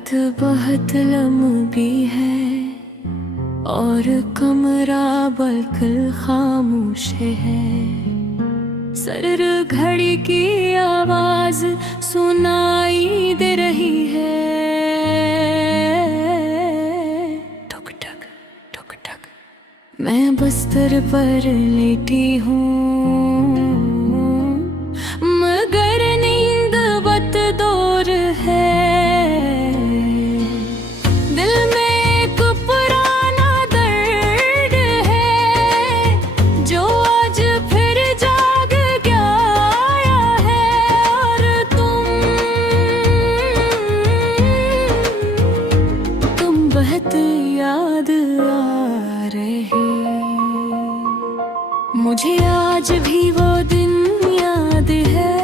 रात बहुत लंबी है और कमरा बिल्कुल खामोश है। सर घड़ी की आवाज सुनाई दे रही है। ठुक ठक ठुक ठक। मैं बिस्तर पर लेटी हूँ मगर नींद बद दूर है। दिल में एक पुराना दर्द है जो आज फिर जाग गया है। और तुम बहुत याद आ रहे। मुझे आज भी वो दिन याद है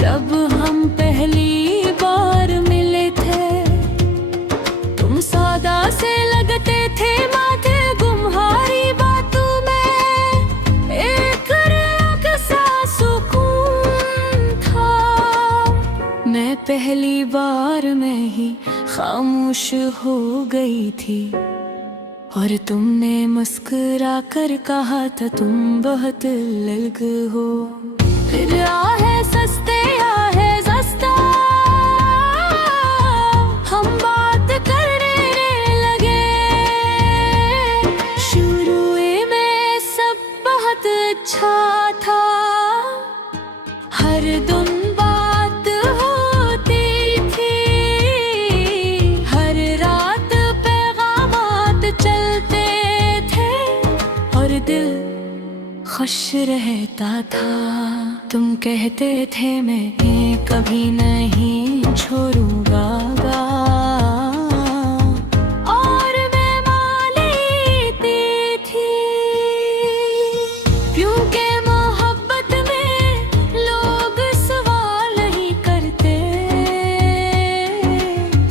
जब हम पहली बार मिले थे। तुम सादा से लगते थे माथे गुम्हारी बातों में एक राग सा सुकून था। मैं पहली बार में ही खामोश हो गई थी और तुमने मुस्कुरा कर कहा था तुम बहुत अलग हो। फिर आहे सस्ते आहे सस्ता हम बात करने लगे। शुरू में सब बहुत अच्छा था। हर दिन बात होती थी, हर रात पैगामात चलते थे और दिल खुश रहता था। तुम कहते थे मैं कभी नहीं छोड़ूंगा और मैं मान लेती थी क्योंकि मोहब्बत में लोग सवाल नहीं करते,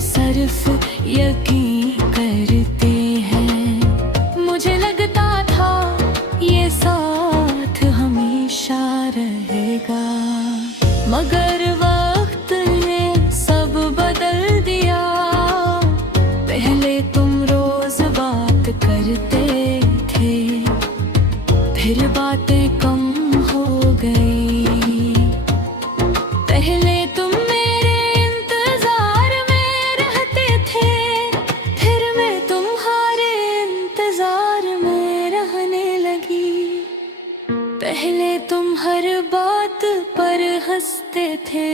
सिर्फ यकीन करते हैं। मुझे लगता था ये साथ हमेशा रहेगा मगर वक्त ने सब बदल दिया। पहले तुम रोज बात करते थे फिर बातें कम हो गई। पहले तुम मेरे इंतजार में रहते थे फिर मैं तुम्हारे इंतजार में रहने लगी। पहले तुम हर बात पर हंसते थे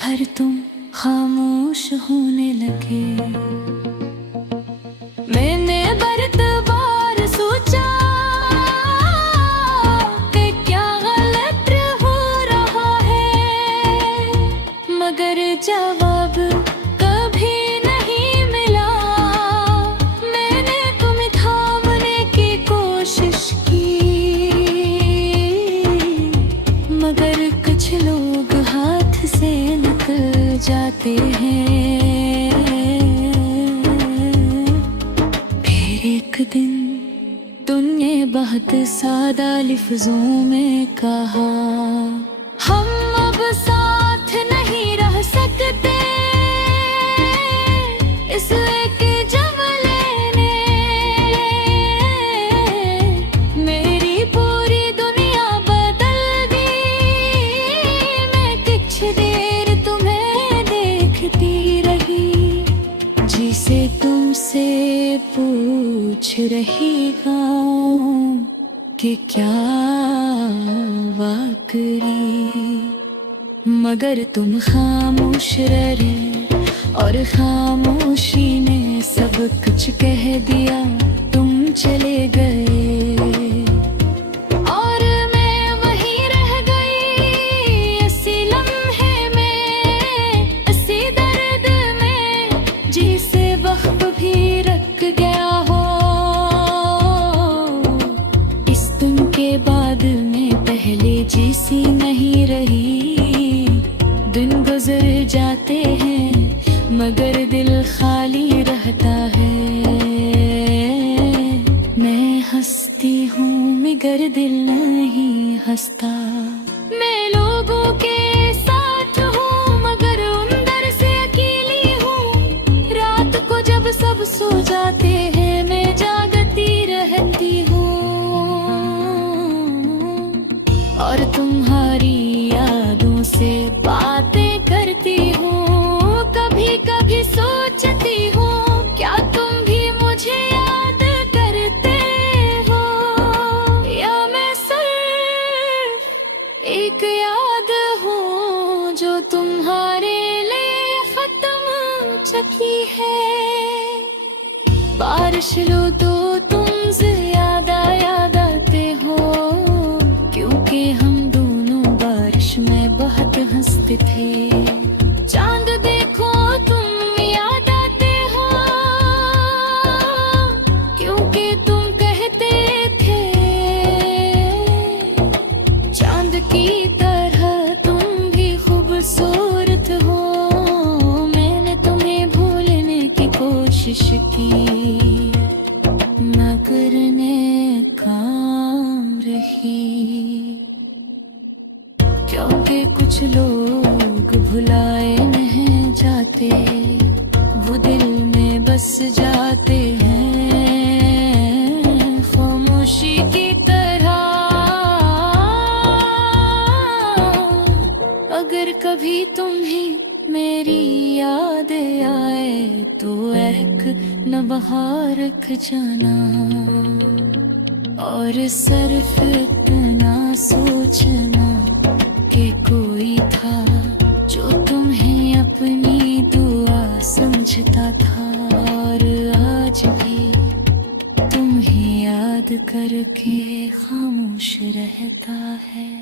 पर तुम खामोश होने लगे। मैंने बार सोचा कि क्या गलत हो रहा है मगर जवाब कभी नहीं मिला। मैंने तुम्हें थामने की कोशिश की मगर कुछ लोग हाथ से निकल जाते हैं। फिर एक दिन तुमने बहुत सादा लफ्जों में कहा हम अब साथ नहीं रह सकते इसलिए कि जमले ने मेरी पूरी दुनिया बदल दी। मैं कुछ देर तुम्हें देखती रही जिसे तुमसे पूछ रही हूँ कि क्या वाकई मगर तुम खामोश रहे और खामोशी ने सब कुछ कह दिया। तुम चले गए और मैं वहीं रह गई इसी लम्हे में इसी दर्द में जिसे वक्त भी रख गया हो। इस दिन के बाद मैं पहले जैसी नहीं रही। दिन गुजर जाते हैं मगर दिल खाली रहता है। मैं हंसती हूँ मगर दिल नहीं हंसता। मैं लोगों के साथ हूँ और तुम्हारी यादों से बातें करती हूँ। कभी कभी सोचती हूँ क्या तुम भी मुझे याद करते हो, या मैं सिर्फ एक याद हूँ जो तुम्हारे लिए खत्म चकी है। बारिश लो तो तुम याद आते हो, क्योंकि हम दोनों बारिश में बहुत हंसते थे। चांद देखो तुम याद आते हो, क्योंकि तुम कहते थे चांद की तरह तुम भी खूबसूरत हो। मैंने तुम्हें भूलने की कोशिश की, न करने काम रही, क्योंकि कुछ लोग भुलाए नहीं जाते, वो दिल में बस जाते हैं खामोशी की तरह। अगर कभी तुम्हें मेरी याद आए तो एक न बाहर रख जाना, और सिर्फ इतना सोचना कि कोई था जो तुम्हें अपनी दुआ समझता था, और आज भी तुम्हें याद करके खामोश रहता है।